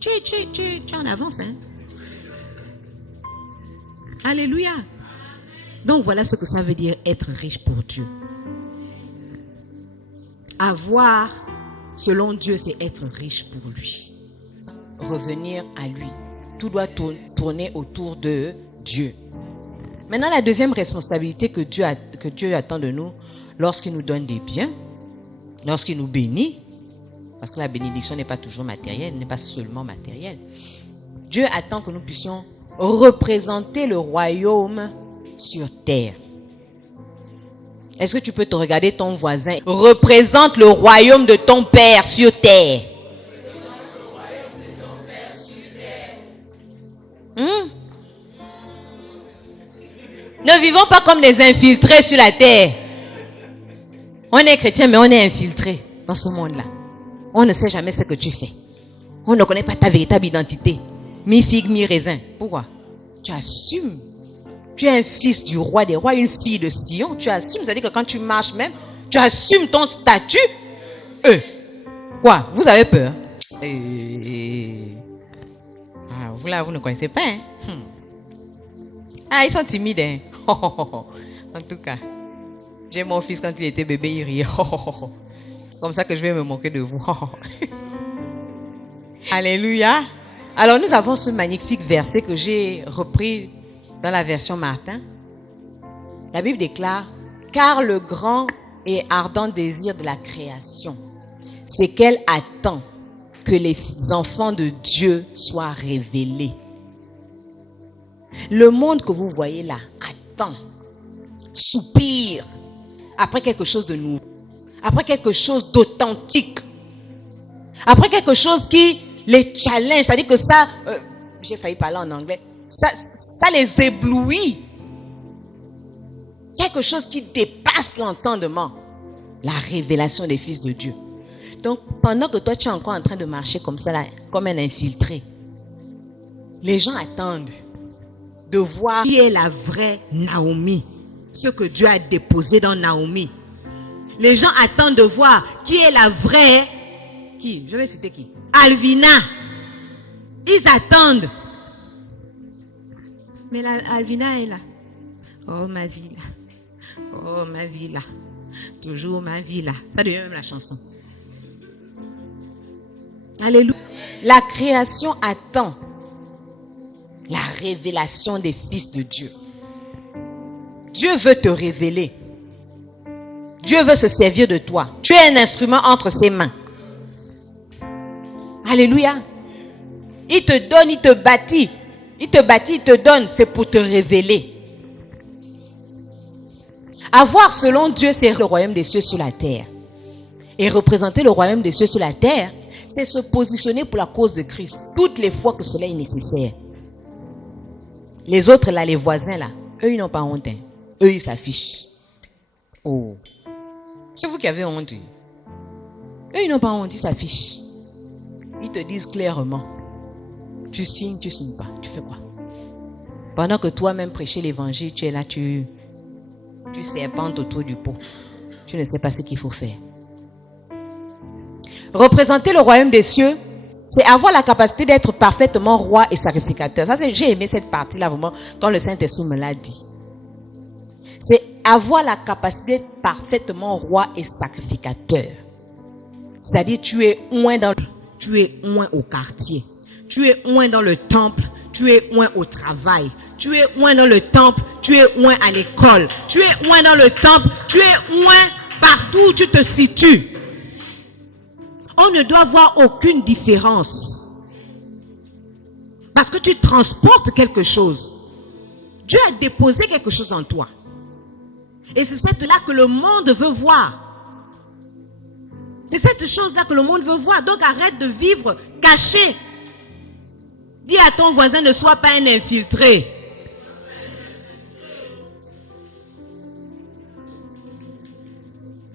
tu es en avance. Hein? Alléluia. Donc voilà ce que ça veut dire être riche pour Dieu. Avoir, selon Dieu, c'est être riche pour lui. Revenir à lui. Tout doit tourner autour de Dieu. Maintenant, la deuxième responsabilité que Dieu attend de nous, lorsqu'il nous donne des biens, lorsqu'il nous bénit, parce que la bénédiction n'est pas toujours matérielle, n'est pas seulement matérielle. Dieu attend que nous puissions représenter le royaume sur terre. Est-ce que tu peux te regarder ton voisin? Représente le royaume de ton Père sur terre. Ne vivons pas comme des infiltrés sur la terre. On est chrétien, mais on est infiltré dans ce monde-là. On ne sait jamais ce que tu fais. On ne connaît pas ta véritable identité. Mi-figue, mi-raisin. Pourquoi? Tu assumes. Tu es un fils du roi des rois, une fille de Sion. Tu assumes. C'est-à-dire que quand tu marches même, tu assumes ton statut. Quoi? Vous avez peur? Vous là, vous ne connaissez pas. Hein? Ah, ils sont timides. Hein? En tout cas, j'ai mon fils quand il était bébé, il riait. Comme ça que je vais me moquer de vous. Alléluia. Alors nous avons ce magnifique verset que j'ai repris dans la version Martin. La Bible déclare: car le grand et ardent désir de la création, c'est qu'elle attend que les enfants de Dieu soient révélés. Le monde que vous voyez là attend, soupire après quelque chose de nouveau, après quelque chose d'authentique, après quelque chose qui les challenge, c'est-à-dire que ça, j'ai failli parler en anglais, ça les éblouit. Quelque chose qui dépasse l'entendement, la révélation des fils de Dieu. Donc, pendant que toi, tu es encore en train de marcher comme ça, là, comme un infiltré, les gens attendent de voir qui est la vraie Naomi, ce que Dieu a déposé dans Naomi. Les gens attendent de voir qui est la vraie, qui? Je vais citer qui? Alvina. Ils attendent. Mais la Alvina est là. Oh ma vie là. Oh ma vie là. Toujours ma vie là. Ça devient même la chanson. Alléluia. La création attend la révélation des fils de Dieu. Dieu veut te révéler. Dieu veut se servir de toi. Tu es un instrument entre ses mains. Alléluia. Il te donne, il te bâtit. Il te bâtit, il te donne. C'est pour te révéler. Avoir selon Dieu, c'est le royaume des cieux sur la terre. Et représenter le royaume des cieux sur la terre, c'est se positionner pour la cause de Christ toutes les fois que cela est nécessaire. Les autres là, les voisins là, eux ils n'ont pas honte. Hein. Eux ils s'affichent. Oh, c'est vous qui avez honte. Eux ils n'ont pas honte, ils s'affichent. Ils te disent clairement, tu signes pas, tu fais quoi? Pendant que toi-même prêcher l'évangile, tu es là, tu serpentes autour du pot. Tu ne sais pas ce qu'il faut faire. Représenter le royaume des cieux, c'est avoir la capacité d'être parfaitement roi et sacrificateur. Ça, j'ai aimé cette partie-là vraiment quand le Saint-Esprit me l'a dit. C'est avoir la capacité d'être parfaitement roi et sacrificateur. C'est-à-dire tu es oint au quartier, tu es oint dans le temple, tu es oint au travail, tu es oint dans le temple, tu es oint à l'école, tu es oint dans le temple, tu es oint partout où tu te situes. On ne doit voir aucune différence. Parce que tu transportes quelque chose. Dieu a déposé quelque chose en toi. Et c'est cette-là que le monde veut voir. C'est cette chose-là que le monde veut voir. Donc arrête de vivre caché. Dis à ton voisin, ne sois pas un infiltré.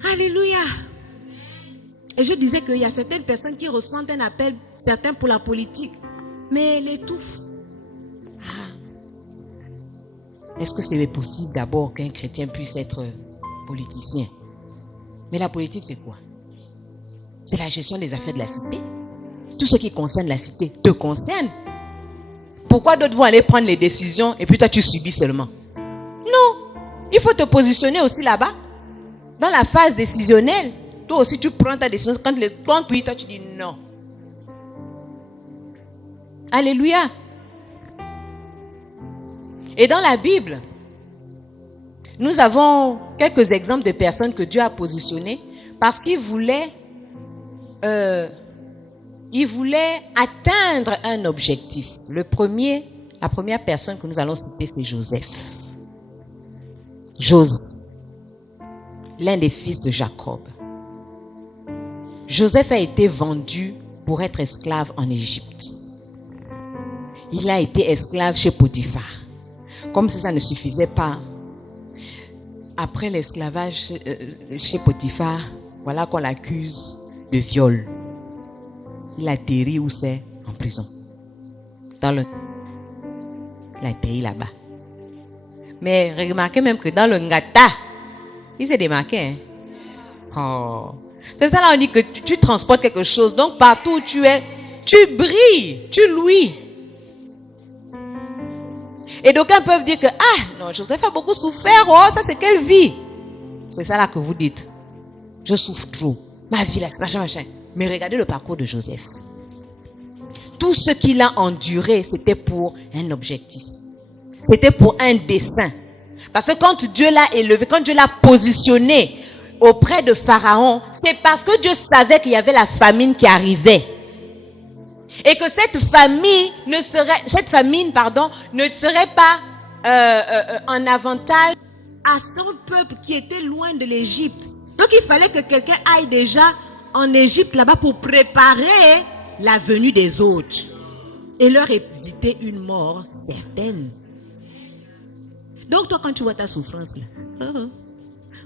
Alléluia. Et je disais qu'il y a certaines personnes qui ressentent un appel, certains pour la politique, mais l'étouffent. Est-ce que c'est possible d'abord qu'un chrétien puisse être politicien? Mais la politique, c'est quoi? C'est la gestion des affaires de la cité. Tout ce qui concerne la cité te concerne. Pourquoi d'autres vont aller prendre les décisions et puis toi tu subis seulement? Non, il faut te positionner aussi là-bas. Dans la phase décisionnelle, toi aussi tu prends ta décision. Quand les comptes, oui, toi tu dis non. Alléluia. Et dans la Bible, nous avons quelques exemples de personnes que Dieu a positionnées parce qu'il voulait atteindre un objectif. La première personne que nous allons citer, c'est Joseph. Joseph, l'un des fils de Jacob. Joseph a été vendu pour être esclave en Égypte. Il a été esclave chez Potiphar. Comme si ça ne suffisait pas, après l'esclavage chez Potiphar, voilà qu'on l'accuse de viol. Il atterrit où c'est? En prison. Il atterrit là-bas. Mais remarquez même que dans le Ngata, il s'est démarqué. Hein? Oh. C'est ça là, on dit que tu transportes quelque chose. Donc partout où tu es, tu brilles, tu louis. Et d'aucuns peuvent dire que, non, Joseph a beaucoup souffert, oh, ça c'est quelle vie? C'est ça là que vous dites. Je souffre trop. Ma vie là, machin. Mais regardez le parcours de Joseph. Tout ce qu'il a enduré, c'était pour un objectif. C'était pour un dessein. Parce que quand Dieu l'a élevé, quand Dieu l'a positionné auprès de Pharaon, c'est parce que Dieu savait qu'il y avait la famine qui arrivait. Et que cette famine ne serait pas en avantage À son peuple qui était loin de l'Égypte. Donc il fallait que quelqu'un aille déjà en Égypte là-bas pour préparer la venue des autres et leur éviter une mort certaine. Donc toi, quand tu vois ta souffrance là,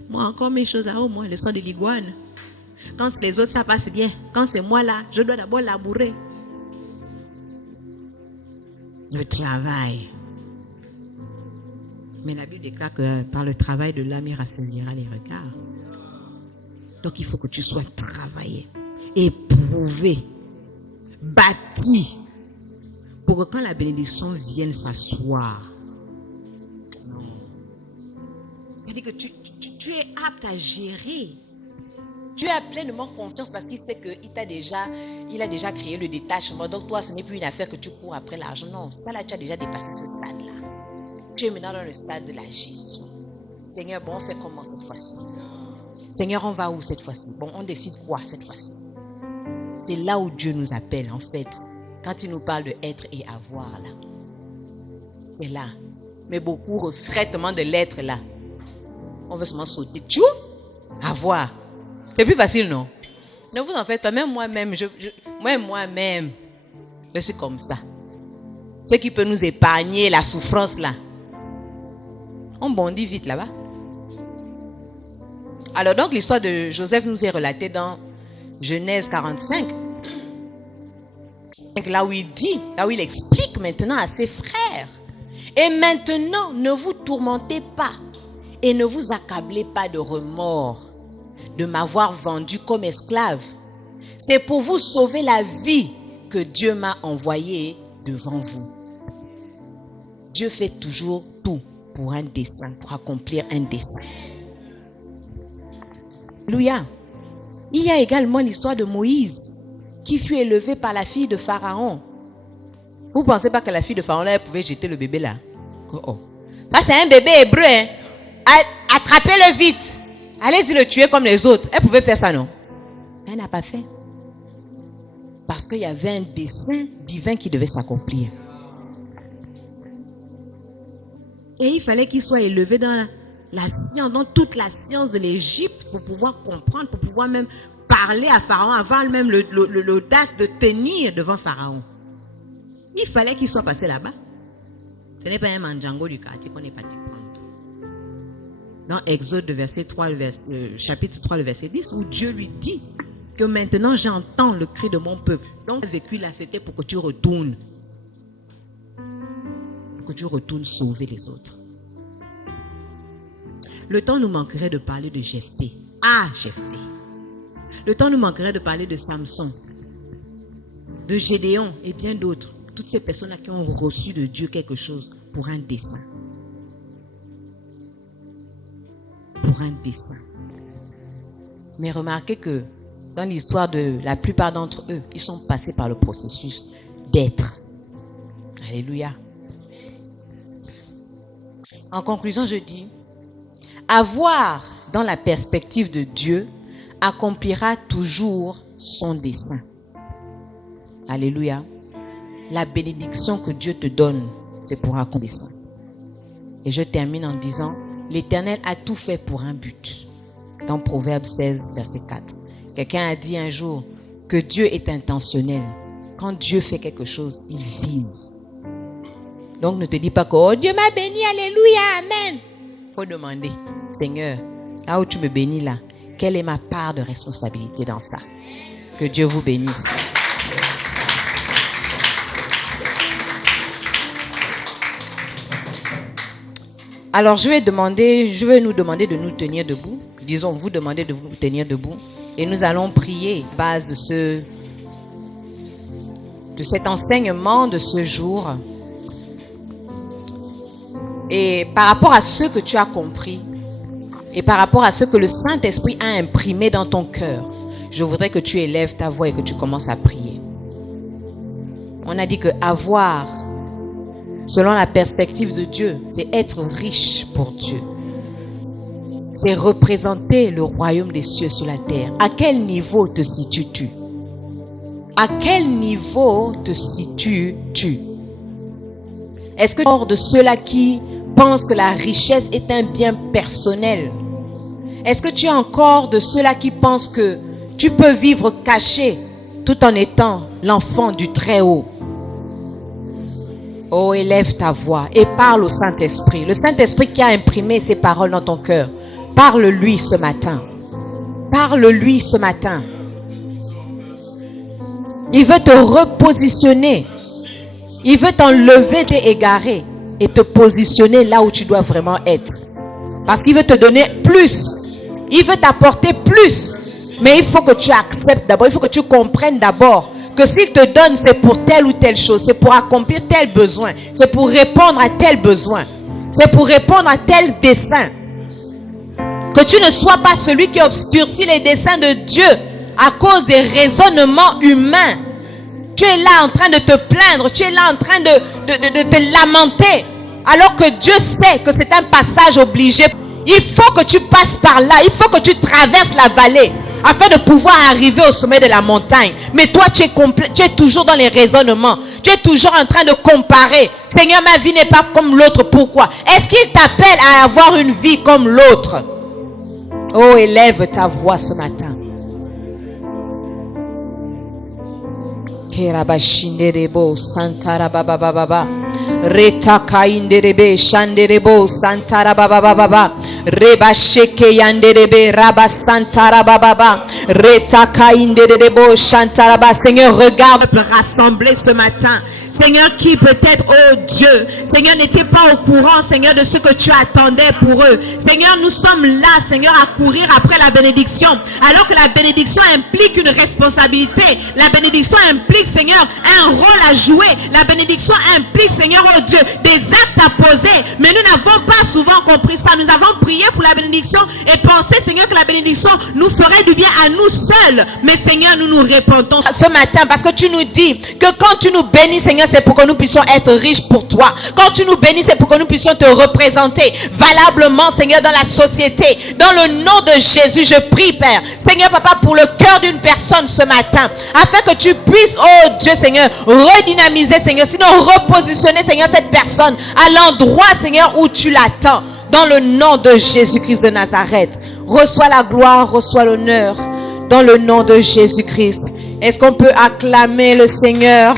moi encore mes choses à moi, le sang de l'iguane. Quand les autres ça passe bien, quand c'est moi là, je dois d'abord labourer. Le travail. Mais la Bible déclare que par le travail de l'âme, il rassaisira les regards. Donc il faut que tu sois travaillé, éprouvé, bâti, pour que quand la bénédiction vienne s'asseoir. Non. C'est-à-dire que tu es apte à gérer. Dieu a pleinement confiance parce qu'il sait qu'il a déjà créé le détachement. Donc toi, ce n'est plus une affaire que tu cours après l'argent. Non, ça là, tu as déjà dépassé ce stade-là. Tu es maintenant dans le stade de la gestion. Seigneur, bon, on fait comment cette fois-ci? Seigneur, on va où cette fois-ci? Bon, on décide quoi cette fois-ci? C'est là où Dieu nous appelle, en fait. Quand il nous parle de être et avoir, là. C'est là. Mais beaucoup refraient tellement de l'être, là. On veut seulement sauter. Tchou! Avoir. C'est plus facile, non? Ne vous en faites pas. Même moi-même, moi-même, je suis comme ça. Ce qui peut nous épargner la souffrance, là. On bondit vite là-bas. Alors donc, l'histoire de Joseph nous est relatée dans Genèse 45. Là où il explique maintenant à ses frères. Et maintenant, ne vous tourmentez pas et ne vous accablez pas de remords de m'avoir vendu comme esclave. C'est pour vous sauver la vie que Dieu m'a envoyé devant vous. Dieu fait toujours tout pour un dessein, pour accomplir un dessein. Alléluia. Il y a également l'histoire de Moïse qui fut élevé par la fille de Pharaon. Vous ne pensez pas que la fille de Pharaon là, elle pouvait jeter le bébé là? Oh. Ça c'est un bébé hébreu. Hein? Attrapez-le vite. Allez-y le tuer comme les autres. Elle pouvait faire ça, non? Elle n'a pas fait. Parce qu'il y avait un dessein divin qui devait s'accomplir. Et il fallait qu'il soit élevé dans la science, dans toute la science de l'Égypte pour pouvoir comprendre, pour pouvoir même parler à Pharaon, avoir même l'audace de tenir devant Pharaon. Il fallait qu'il soit passé là-bas. Ce n'est pas un mandjango du quartier qu'on est parti prendre. Dans Exode chapitre 3, le verset 10, où Dieu lui dit que maintenant j'entends le cri de mon peuple. Donc, le vécu là, c'était pour que tu retournes. Pour que tu retournes sauver les autres. Le temps nous manquerait de parler de Jephthé. Ah, Jephthé. Le temps nous manquerait de parler de Samson, de Gédéon et bien d'autres. Toutes ces personnes-là qui ont reçu de Dieu quelque chose pour un dessein. Pour un dessein. Mais remarquez que dans l'histoire de la plupart d'entre eux, ils sont passés par le processus d'être. Alléluia. En conclusion, je dis, avoir dans la perspective de Dieu accomplira toujours son dessein. Alléluia. La bénédiction que Dieu te donne, c'est pour accomplir ça. Et je termine en disant, l'Éternel a tout fait pour un but. Dans Proverbe 16, verset 4. Quelqu'un a dit un jour que Dieu est intentionnel. Quand Dieu fait quelque chose, il vise. Donc ne te dis pas que oh, Dieu m'a béni, alléluia, amen. Il faut demander, Seigneur, là où tu me bénis là, quelle est ma part de responsabilité dans ça? Que Dieu vous bénisse. Alors je vais nous demander de nous tenir debout. Disons, vous demandez de vous tenir debout. Et nous allons prier à base de cet enseignement de ce jour. Et par rapport à ce que tu as compris, et par rapport à ce que le Saint-Esprit a imprimé dans ton cœur, je voudrais que tu élèves ta voix et que tu commences à prier. On a dit que avoir, selon la perspective de Dieu, c'est être riche pour Dieu. C'est représenter le royaume des cieux sur la terre. À quel niveau te situes-tu? À quel niveau te situes-tu? Est-ce que tu es hors de ceux-là qui pensent que la richesse est un bien personnel? Est-ce que tu es encore de ceux-là qui pensent que tu peux vivre caché tout en étant l'enfant du Très-Haut? Oh, élève ta voix et parle au Saint-Esprit. Le Saint-Esprit qui a imprimé ces paroles dans ton cœur. Parle-lui ce matin. Parle-lui ce matin. Il veut te repositionner. Il veut t'enlever tes égarés et te positionner là où tu dois vraiment être. Parce qu'il veut te donner plus. Il veut t'apporter plus. Mais il faut que tu acceptes d'abord. Il faut que tu comprennes d'abord que s'il te donne, c'est pour telle ou telle chose. C'est pour accomplir tel besoin. C'est pour répondre à tel besoin. C'est pour répondre à tel dessein. Que tu ne sois pas celui qui obscurcit les desseins de Dieu à cause des raisonnements humains. Tu es là en train de te plaindre. Tu es là en train de te lamenter. Alors que Dieu sait que c'est un passage obligé. Il faut que tu passes par là. Il faut que tu traverses la vallée afin de pouvoir arriver au sommet de la montagne. Mais toi, tu es toujours dans les raisonnements. Tu es toujours en train de comparer. Seigneur, ma vie n'est pas comme l'autre. Pourquoi? Est-ce qu'il t'appelle à avoir une vie comme l'autre? Oh, élève ta voix ce matin. Kerabashinderebo Santara Baba Baba Reta Kainderebe Shanderebo Santara Baba Baba Reba Sheke Yanderebe Raba Santara Baba Reta Kainderebo Shantara Baba. Seigneur, regarde le peuple rassemblé ce matin. Seigneur, qui peut-être, oh Dieu, Seigneur, n'était pas au courant, Seigneur, de ce que tu attendais pour eux. Seigneur, nous sommes là, Seigneur, à courir après la bénédiction, alors que la bénédiction implique une responsabilité. La bénédiction implique, Seigneur, un rôle à jouer. La bénédiction implique, Seigneur, oh Dieu, des actes à poser. Mais nous n'avons pas souvent compris ça. Nous avons prié pour la bénédiction et pensé, Seigneur, que la bénédiction nous ferait du bien à nous seuls. Mais Seigneur, nous nous répentons ce matin parce que tu nous dis que quand tu nous bénis, Seigneur, c'est pour que nous puissions être riches pour toi. Quand tu nous bénis, c'est pour que nous puissions te représenter valablement, Seigneur, dans la société. Dans le nom de Jésus, je prie, Père. Seigneur, Papa, pour le cœur d'une personne ce matin, afin que tu puisses, oh Dieu, Seigneur, redynamiser, Seigneur, sinon repositionner, Seigneur, cette personne à l'endroit, Seigneur, où tu l'attends. Dans le nom de Jésus-Christ de Nazareth. Reçois la gloire, reçois l'honneur. Dans le nom de Jésus-Christ. Est-ce qu'on peut acclamer le Seigneur?